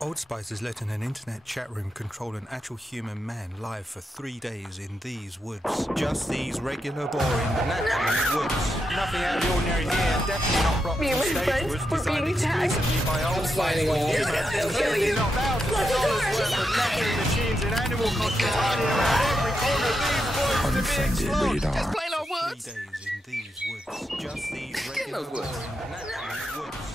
Old Spice is letting an internet chat room control an actual human man live for 3 days in these woods. Just these regular, boring, natural woods. Nothing out of the ordinary here. Definitely not proper stage woods designed exclusively by Old Spice. Definitely not loud. Worth of measuring machines and animal costumes hiding around every corner of these woods to be explored. Just plain old woods. 3 days in these woods. Just these regular, boring, natural woods.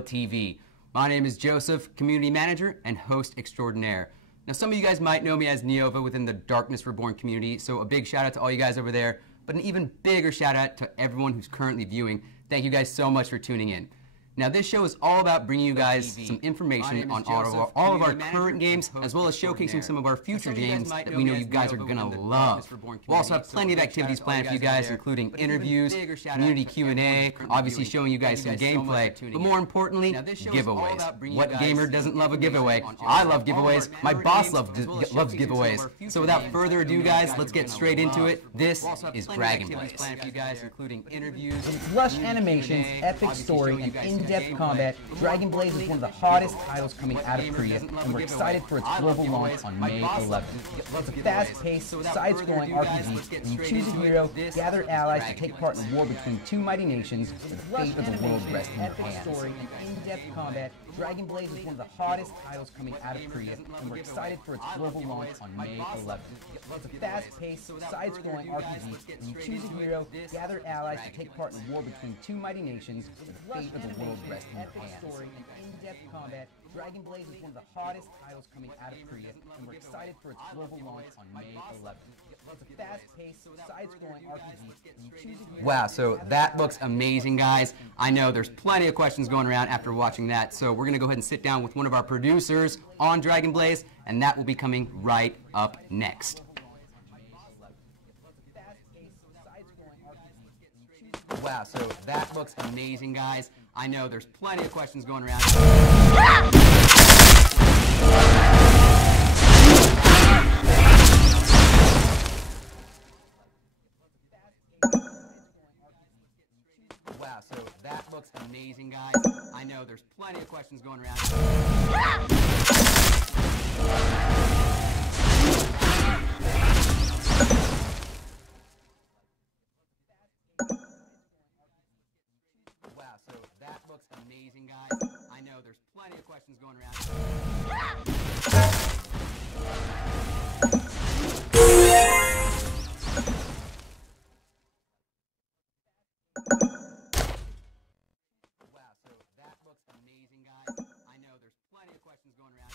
TV. My name is Joseph, community manager and host extraordinaire. Now, some of you guys might know me as Neova within the Darkness Reborn community, so a big shout out to all you guys over there, but an even bigger shout out to everyone who's currently viewing. Thank you guys so much for tuning in. Now, this show is all about bringing you guys some information on all of our current games, as well as showcasing some of our future games that we know you guys are going to love. We'll also have plenty of activities planned for you guys, including interviews, community Q&A, obviously showing you guys some gameplay, but more importantly, giveaways. What gamer doesn't love a giveaway? I love giveaways. My boss loves giveaways. So without further ado, guys, let's get straight into it. This is Dragon Blaze. With lush animations, epic story, and in-depth combat, Dragon Blaze is one of the hottest titles coming out of Korea, and we're excited for its global launch on May 11th. It's a fast-paced, side-scrolling RPG, and you choose a hero, gather allies to take part in a war between two mighty nations, with the fate of the world resting in your hands. Story and in-depth combat, Dragon Blaze is one of the hottest titles coming out of Korea, and we're excited for its global launch on May 11th. It's a fast-paced, side-scrolling RPG, and you choose a hero, gather allies to take part in a war between two mighty nations, with the fate of the world resting in your hands. Story and in-depth combat, Dragon Blaze is one of the hottest titles coming out of Korea, and we're excited for its global launch on May 11th. It's a fast-paced, side-scrolling RPG, and you choose a hero. Wow, so that looks amazing, guys. I know there's plenty of questions going around after watching that, so we're going to go ahead and sit down with one of our producers on Dragon Blaze, and that will be coming right up next. Wow, so that looks amazing, guys. I know there's plenty of questions going around. Wow, so that looks amazing, guys. I know there's plenty of questions going around. Wow, so that looks amazing, guys. I know there's plenty of questions going around. Wow, so that looks amazing, guys. I know there's plenty of questions going around.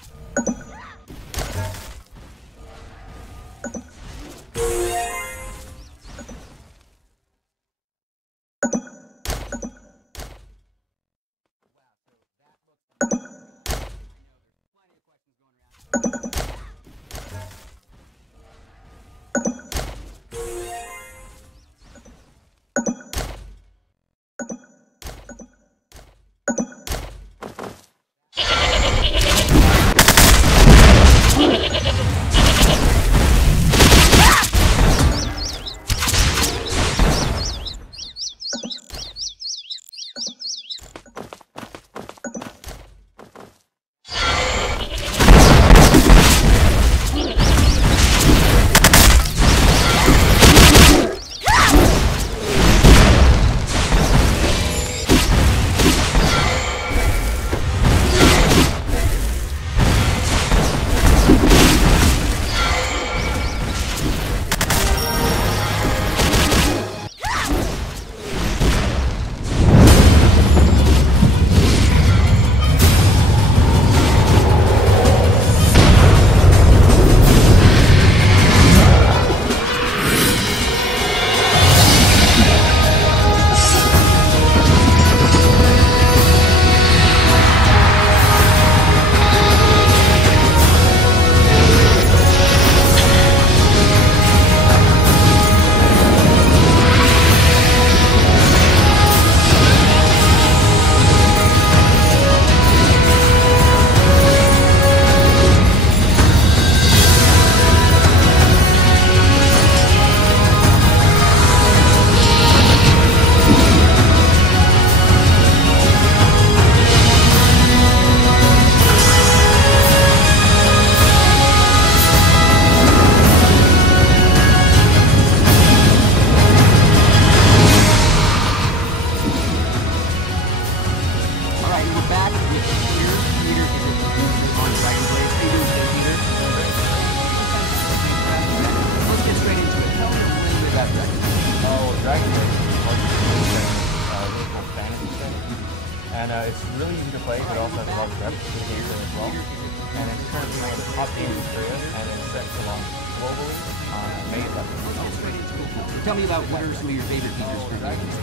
and it's really easy to play, but also has a lot of depth to the gameplay as well. And it's currently one of the top games in Korea, and it's set to launch globally on May 11th. Tell me about what are some of your favorite features for games.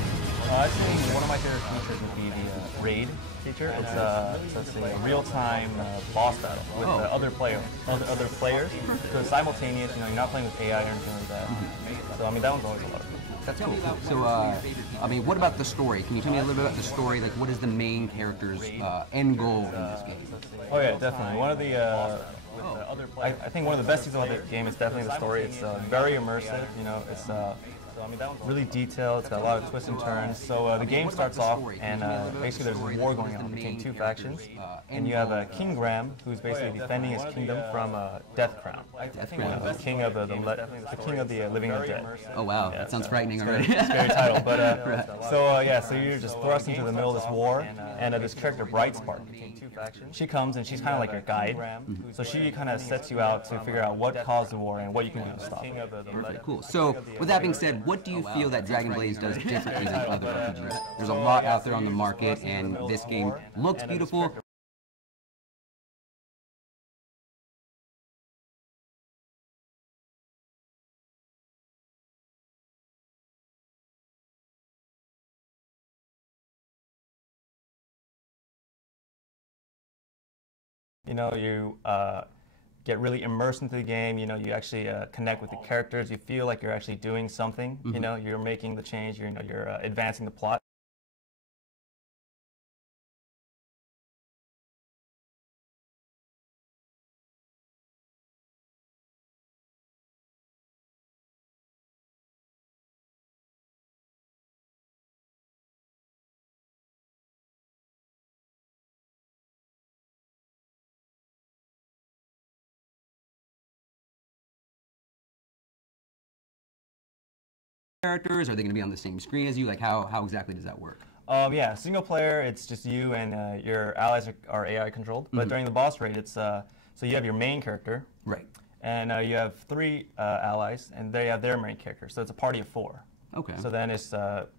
I'd say one of my favorite features would be the raid feature. It's a real-time boss battle with other players. So it's simultaneous. You know, you're not playing with AI or anything like that. So I mean, that one's always a lot of fun. That's cool. So, I mean, what about the story? Can you tell me a little bit about the story? Like, what is the main character's end goal in this game? Oh yeah, definitely. One of the I think one of the best things about the game is definitely the story. It's very immersive. You know, it's really detailed. It's got a lot of twists and turns. So the game starts off, and basically there's a war going on between two factions, and you have King Graham, who's basically defending his kingdom from Death Crown, the king of the king of the living and dead. Oh wow, that sounds frightening already. Scary title, but so you're just thrust into the middle of this war, and this character Brightspark, she comes and she's kind of like your guide. So she kind of sets you out to figure out what caused the war and what you can do to stop it. Perfect, cool. So with that being said, what do you feel that Dragon Blaze does differently than other RPGs? There's a lot out there on the market, and this game looks beautiful. You know, you get really immersed into the game. You know, you actually connect with the characters. You feel like you're actually doing something. You know, you're making the change. You're advancing the plot. Characters, are they going to be on the same screen as you? Like, how exactly does that work? Yeah, single player, it's just you and your allies are AI controlled. But during the boss raid, it's so you have your main character, right? And you have 3 allies, and they have their main character. So it's a party of 4. Okay. So then it's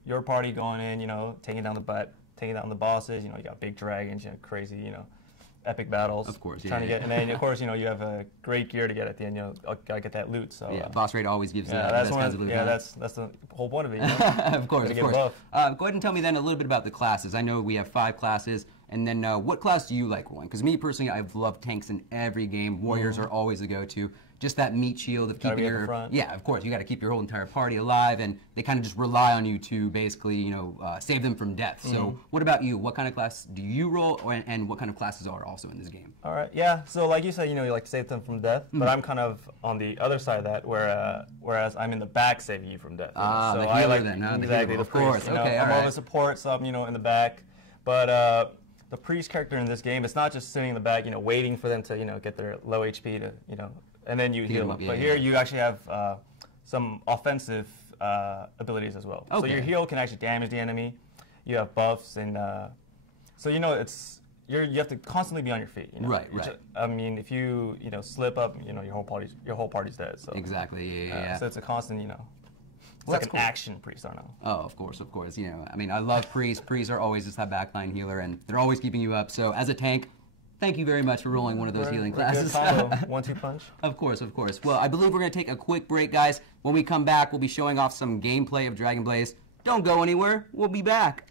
your party going in, you know, taking down the bosses. You know, you got big dragons, you know, crazy, you know, epic battles. Of course, yeah. Trying to get, and then of course, you know, you have a great gear to get at the end. You know, gotta get that loot. So yeah, boss raid always gives the that's best kinds of loot. Yeah, that's the whole point of it. You know? Of course, of course. Go ahead and tell me then a little bit about the classes. I know we have 5 classes, and then what class do you like rolling? Because me personally, I've loved tanks in every game. Warriors are always a go-to. Just that meat shield of keeping your of course, you got to keep your whole entire party alive, and they kind of just rely on you to basically, you know, save them from death. So, what about you? What kind of class do you roll, and what kind of classes are also in this game? All right, yeah. So, like you said, you know, you like to save them from death, but I'm kind of on the other side of that, whereas I'm in the back saving you from death. Ah, so the I healer like then, exactly of course. You know, Okay, I'm more of a support, so I'm, you know, in the back, but. The priest character in this game, it's not just sitting in the back, you know, waiting for them to, you know, get their low HP to, you know, and then you heal them. But here you actually have some offensive abilities as well. So your heal can actually damage the enemy. You have buffs, and so you know you have to constantly be on your feet. You know? Right. I mean, if you slip up, you know, your whole party's dead. So exactly. Yeah. So it's a constant, you know. It's like an action priest, I don't know. Oh, of course. You know, I mean, I love priests. Priests are always just that backline healer, and they're always keeping you up. So, as a tank, thank you very much for rolling one of those healing classes. Good combo. 1-2 punch. Of course. Well, I believe we're going to take a quick break, guys. When we come back, we'll be showing off some gameplay of Dragon Blaze. Don't go anywhere. We'll be back.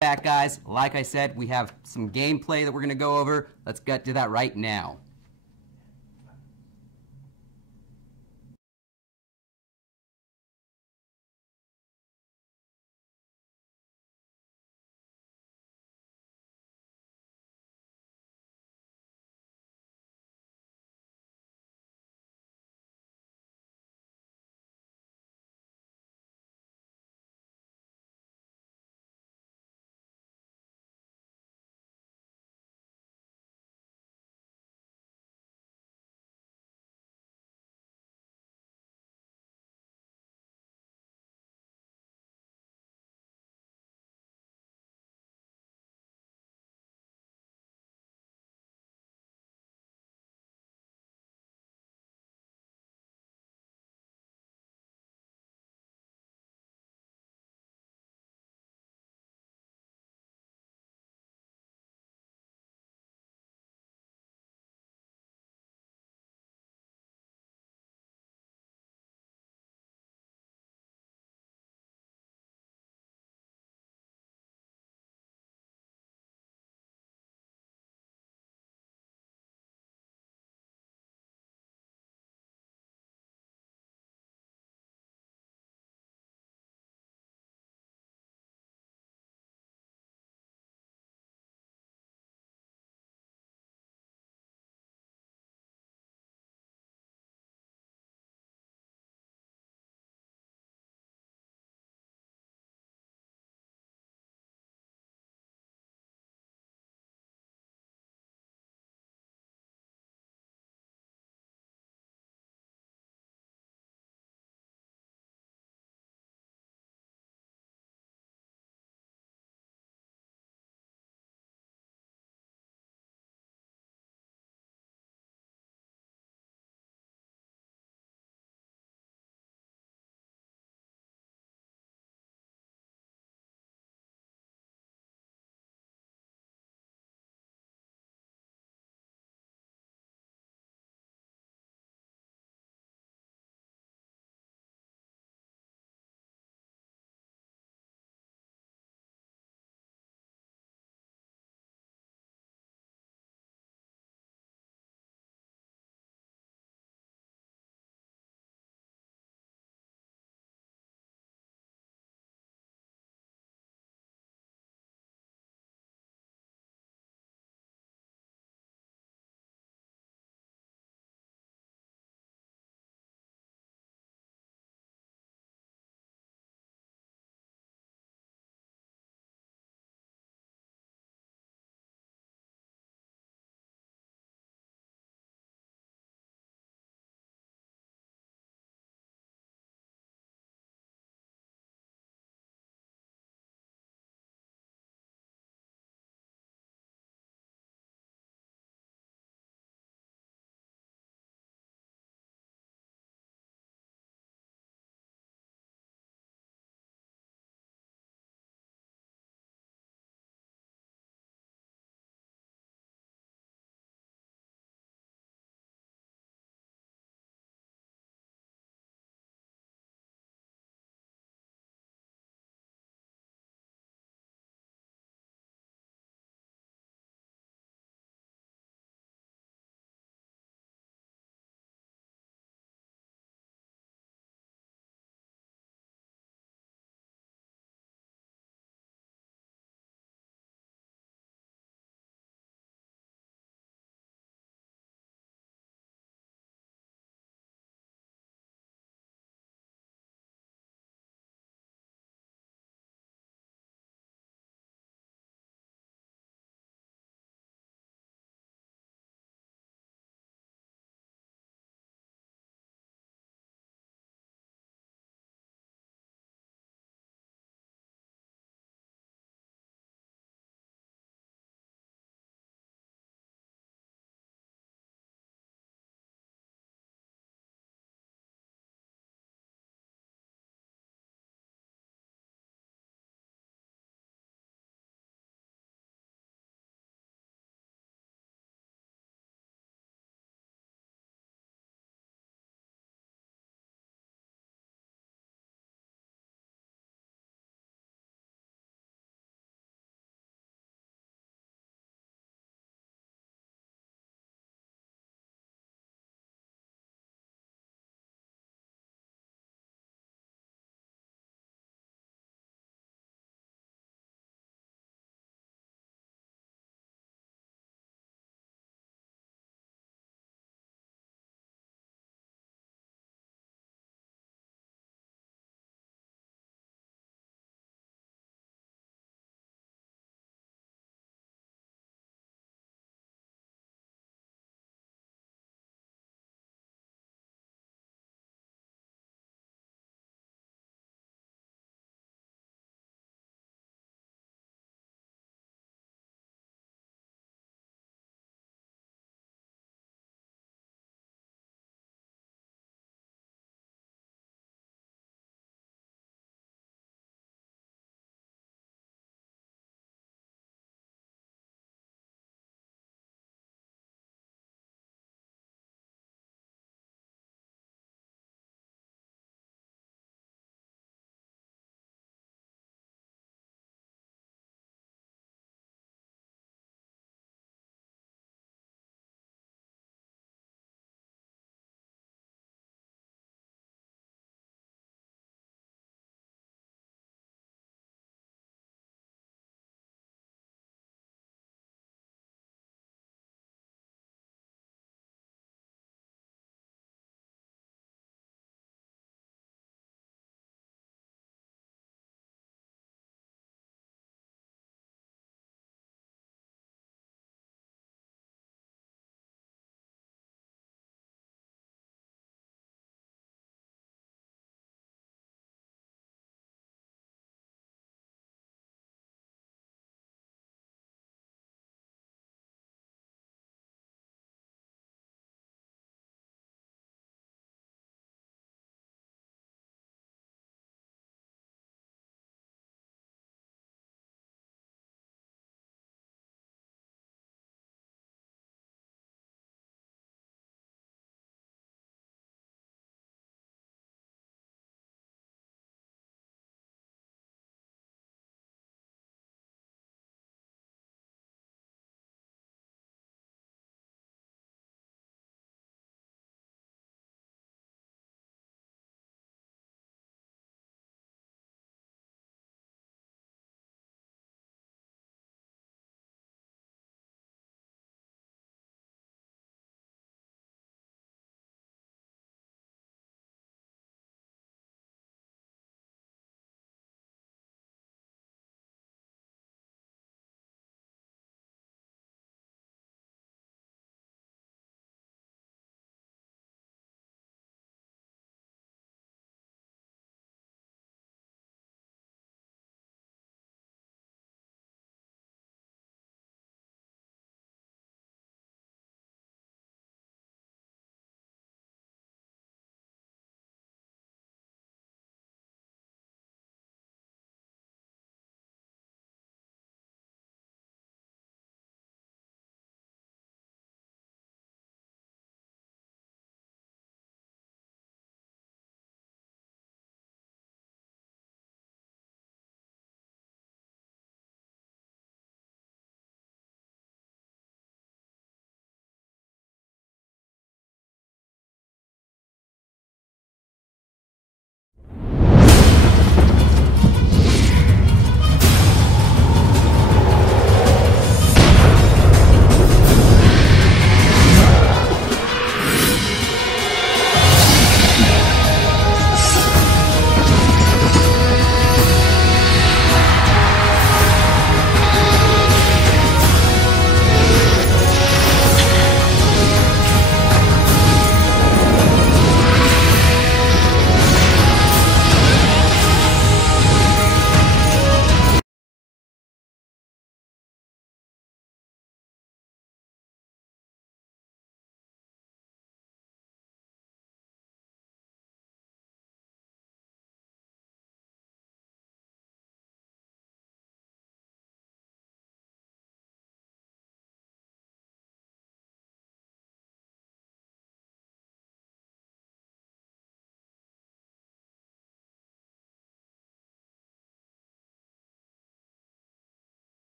Back, guys. Like I said, we have some gameplay that we're going to go over. Let's get to that right now.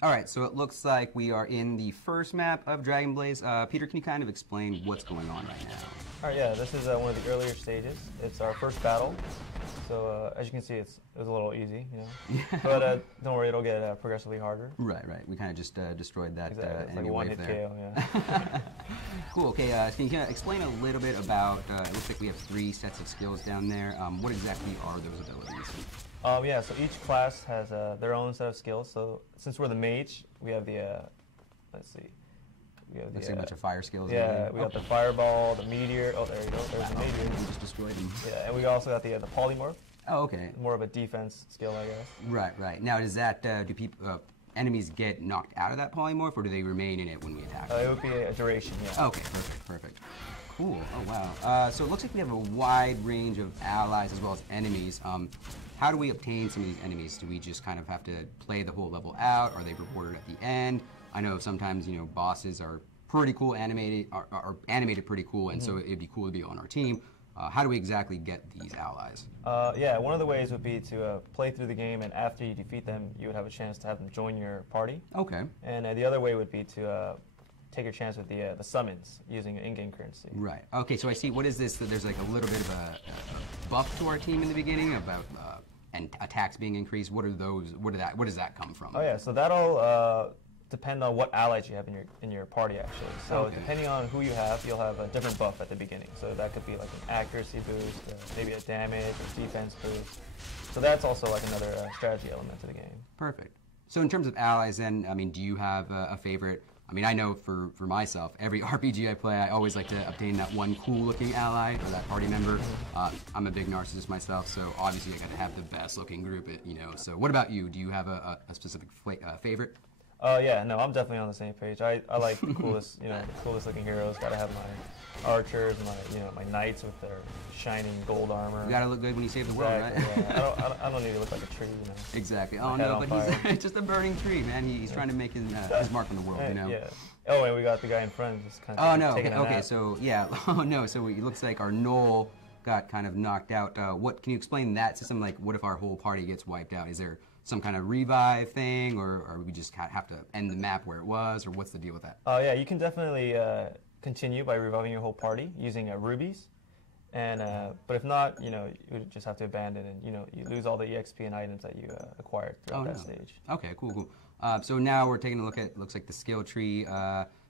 All right, so it looks like we are in the first map of Dragon Blaze. Peter, can you kind of explain what's going on right now? All right, yeah, this is one of the earlier stages. It's our first battle. So as you can see, it was a little easy, you know. But don't worry, it'll get progressively harder. Right. We kind of just destroyed that exactly. enemy It's like wave one there. hit KO, yeah. Cool. Okay, can you explain a little bit about? It looks like we have 3 sets of skills down there. What exactly are those abilities? Yeah, so each class has their own set of skills. So since we're the mage, we have the let's see. We have Looks like a bunch of fire skills. Yeah, we got the fireball, the meteor. Oh, there you go. There's the meteor. We just destroyed them. Yeah, and we also got the polymorph. Oh, okay. More of a defense skill, I guess. Right. Now, does that do people enemies get knocked out of that polymorph, or do they remain in it when we attack? It would be a duration. Yeah. Okay, perfect. Cool. Oh wow. So it looks like we have a wide range of allies as well as enemies. How do we obtain some of these enemies? Do we just kind of have to play the whole level out? Are they rewarded at the end? I know sometimes, you know, bosses are pretty cool, animated pretty cool, and so it'd be cool to be on our team. How do we exactly get these allies? Yeah, one of the ways would be to play through the game, and after you defeat them, you would have a chance to have them join your party. Okay. And the other way would be to take your chance with the summons using in-game currency. Right. Okay, so I see. What is this? There's like a little bit of a buff to our team in the beginning about and attacks being increased. What are those? Where does that come from? Oh yeah, so that'll depend on what allies you have in your party actually. So depending on who you have, you'll have a different buff at the beginning. So that could be like an accuracy boost, maybe a damage or defense boost. So that's also like another strategy element to the game. Perfect. So in terms of allies, then, I mean, do you have a favorite? I mean, I know for myself, every RPG I play, I always like to obtain that one cool-looking ally or that party member. I'm a big narcissist myself, so obviously I got to have the best-looking group. You know. So what about you? Do you have a specific favorite? Yeah, no, I'm definitely on the same page. I like the coolest, the coolest looking heroes. Got to have my archers, my knights with their shining gold armor. You got to look good when you save the world, right? Yeah. I don't need to look like a tree, Exactly. Oh no, but he's just a burning tree, man. He's trying to make his mark on the world, you know. Yeah. Oh, and we got the guy in front just kind of taking a nap. Okay, so yeah. Oh no, so it looks like our Knoll got kind of knocked out. What can you explain that system? Like, what if our whole party gets wiped out? Is there some kind of revive thing, or we just have to end the map where it was, or what's the deal with that? Yeah, you can definitely continue by reviving your whole party using rubies, and but if not, you would just have to abandon, and you lose all the EXP and items that you acquired throughout that stage. Okay, cool. So now we're taking a look at looks like the skill tree.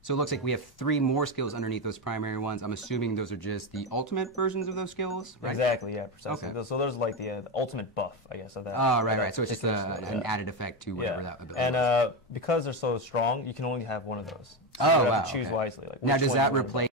So it looks like we have 3 more skills underneath those primary ones. I'm assuming those are just the ultimate versions of those skills, right? Exactly, yeah, precisely. Okay. So those are like the ultimate buff, I guess, of that. Oh, right. So it's just an added effect to whatever that ability is. And because they're so strong, you can only have one of those. So you have to choose wisely. Like, now, does that replace...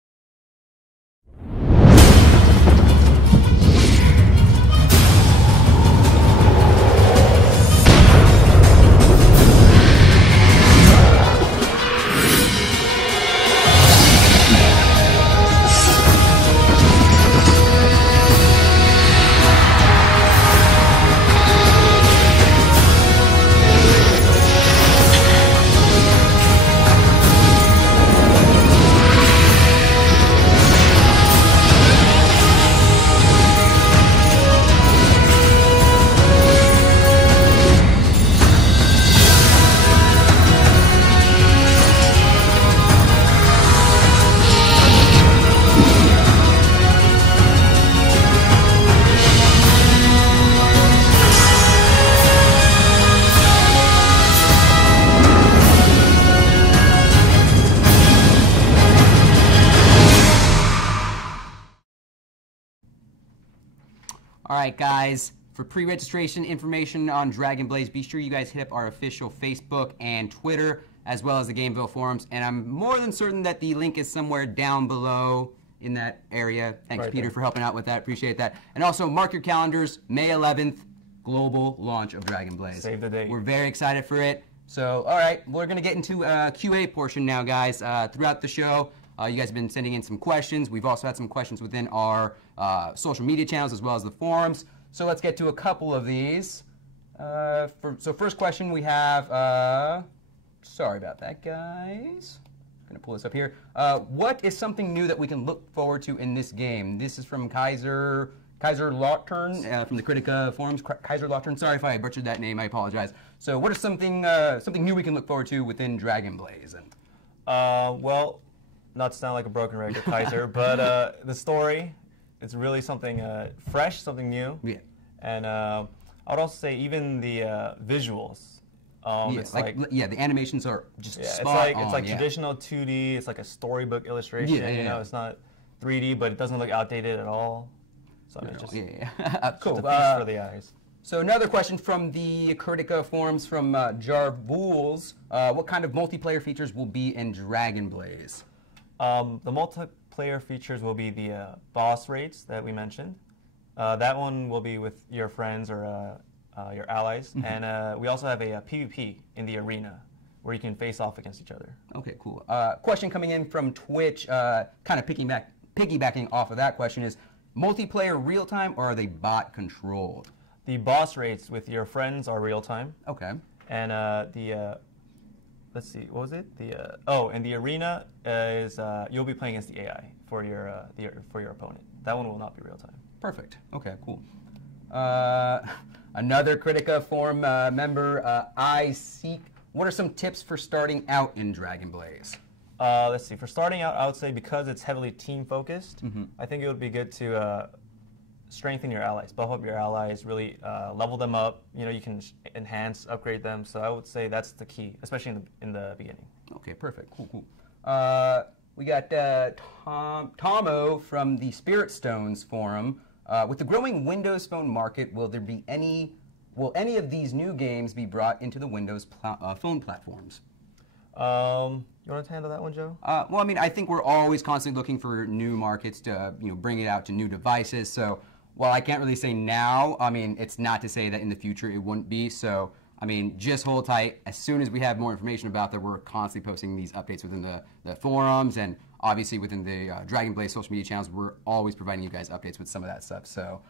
Alright guys, for pre-registration information on Dragon Blaze, be sure you guys hit up our official Facebook and Twitter, as well as the GAMEVIL forums, and I'm more than certain that the link is somewhere down below in that area. Thanks, Peter, for helping out with that. Appreciate that. And also, mark your calendars, May 11th, global launch of Dragon Blaze. Save the date. We're very excited for it. So, alright, we're going to get into a QA portion now, guys. Throughout the show, you guys have been sending in some questions. We've also had some questions within our social media channels as well as the forums. So let's get to a couple of these. So first question we have, sorry about that, guys. I'm going to pull this up here. What is something new that we can look forward to in this game? This is from Kaiser Kaiser Lautern from the Critica forums. Kaiser Lautern, sorry if I butchered that name, I apologize. So what is something new we can look forward to within Dragon Blaze? Well, not to sound like a broken record, Kaiser, but the story, it's really something fresh, something new. Yeah. And I would also say even the visuals. It's like the animations are just spot on. It's like traditional 2D. It's like a storybook illustration. You know, it's not 3D, but it doesn't look outdated at all. So I mean, it's just cool. Just a feast for the eyes. So another question from the Critica forums from Jarvuls. What kind of multiplayer features will be in Dragon Blaze? The multiplayer features will be the boss raids that we mentioned. That one will be with your friends or your allies. And we also have a PvP in the arena where you can face off against each other. Okay, cool. Question coming in from Twitch, kind of piggybacking off of that question is, multiplayer real-time or are they bot-controlled? The boss raids with your friends are real-time. Okay. And let's see, what was it? And the arena is you'll be playing against the AI for your opponent. That one will not be real-time. Perfect. Okay, cool. Another Critica forum member, I Seek. What are some tips for starting out in Dragon Blaze? Let's see. For starting out, I would say because it's heavily team-focused, I think it would be good to strengthen your allies, buff up your allies, really level them up. You know, you can enhance, upgrade them. So I would say that's the key, especially in the beginning. Okay, perfect. Cool, cool. We got Tomo from the Spirit Stones forum. With the growing Windows Phone market, will any of these new games be brought into the Windows phone platforms? You want to handle that one, Joe? Well, I mean, I think we're always constantly looking for new markets to, bring it out to new devices. So, while I can't really say now, I mean, it's not to say that in the future it wouldn't be. So, I mean, just hold tight. As soon as we have more information about that, we're constantly posting these updates within the forums and obviously within the Dragon Blaze social media channels. We're always providing you guys updates with some of that stuff. So,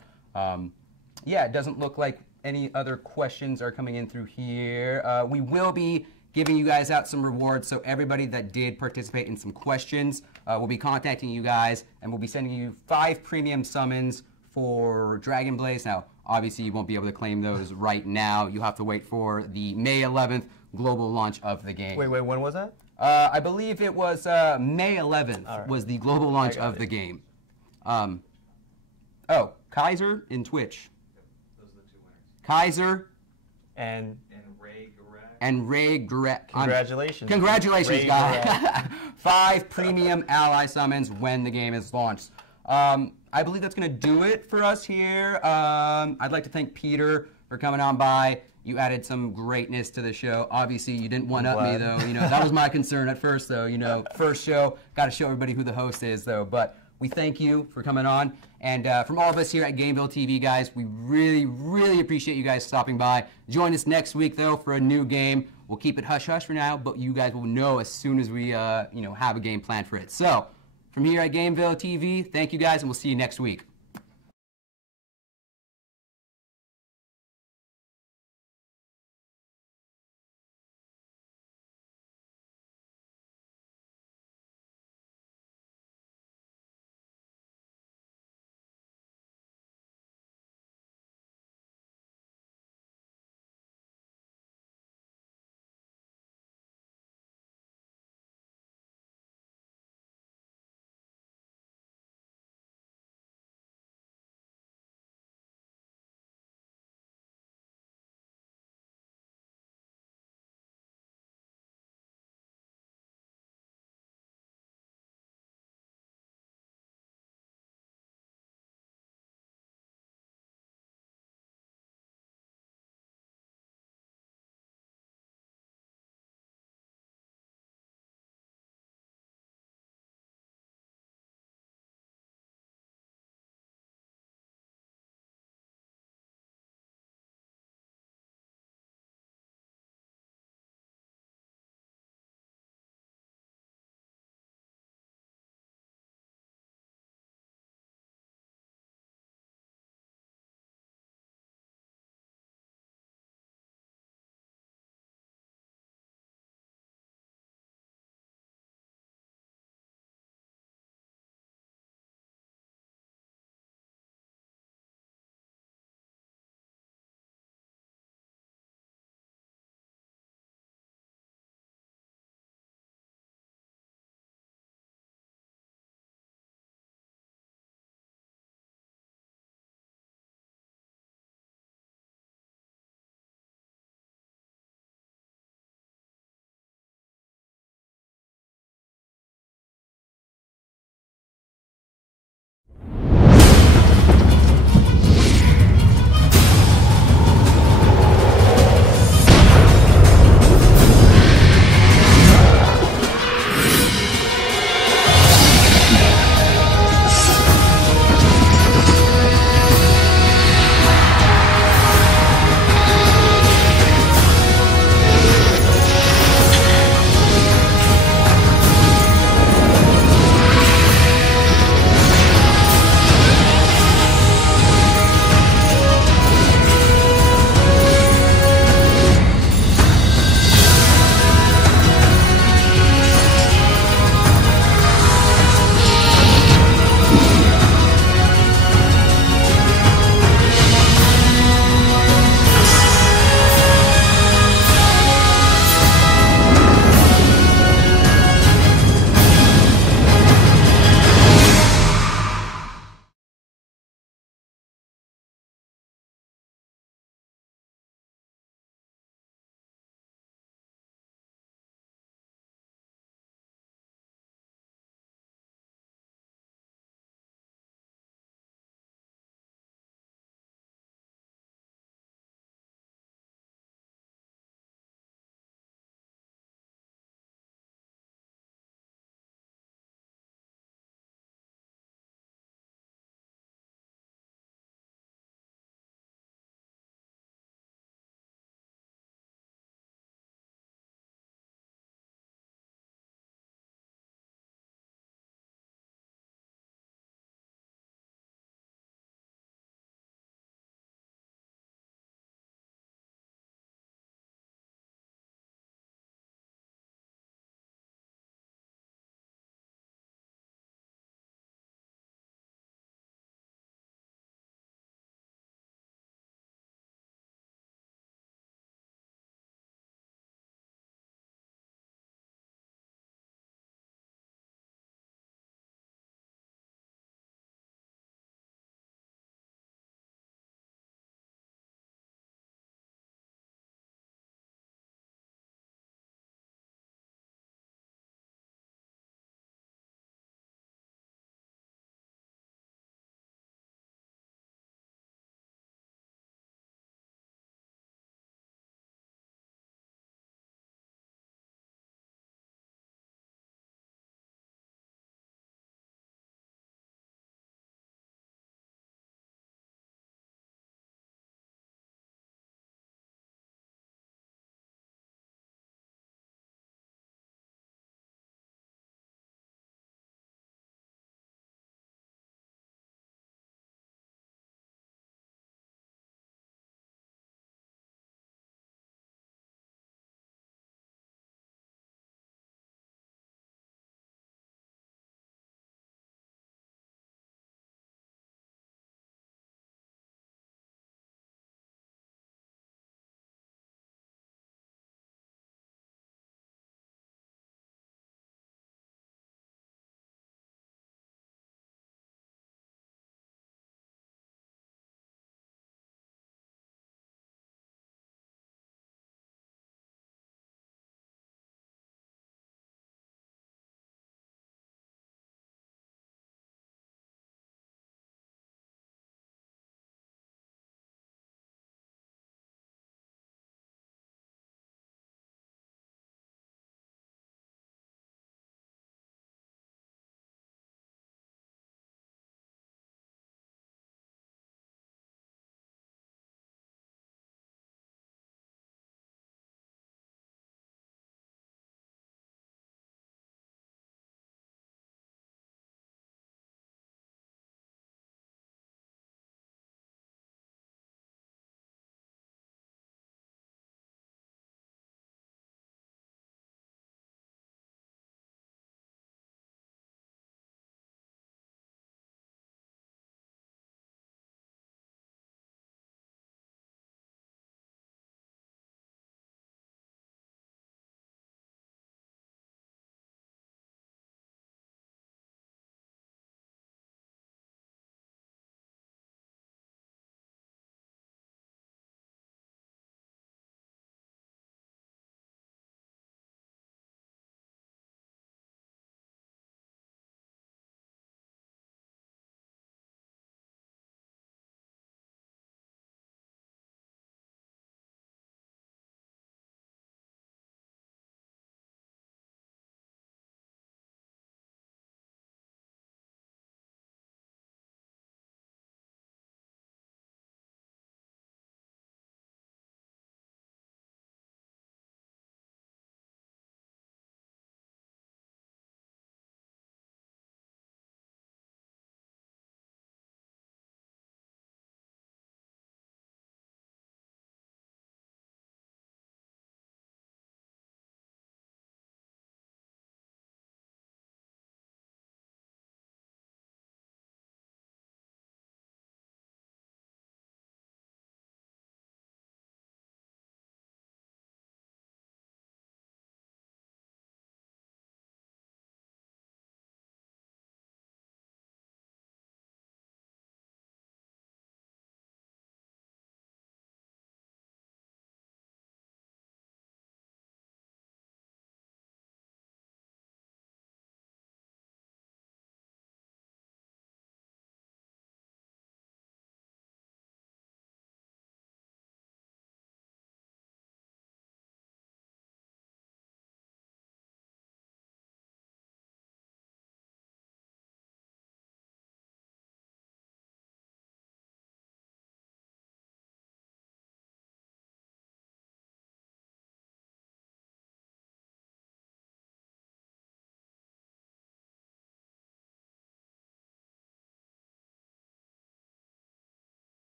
yeah, it doesn't look like any other questions are coming in through here. We will be giving you guys out some rewards, so everybody that did participate in some questions will be contacting you guys, and we'll be sending you 5 premium summons for Dragon Blaze. Now, obviously, you won't be able to claim those right now. You'll have to wait for the May 11th global launch of the game. Wait, when was that? I believe it was May 11th was the global launch of the game. Oh, Kaiser in Twitch. Those are the 2 winners. Kaiser and Ray Gurek. Congratulations. Congratulations, Ray guys. 5 premium ally summons when the game is launched. I believe that's going to do it for us here. I'd like to thank Peter for coming on by. You added some greatness to the show. Obviously, you didn't one-up me, though. That was my concern at first, though. First show, got to show everybody who the host is, though. But we thank you for coming on. And from all of us here at GAMEVIL TV, guys, we really, really appreciate you guys stopping by. Join us next week, though, for a new game. We'll keep it hush-hush for now, but you guys will know as soon as we, have a game planned for it. So, from here at GAMEVIL TV, thank you guys, and we'll see you next week.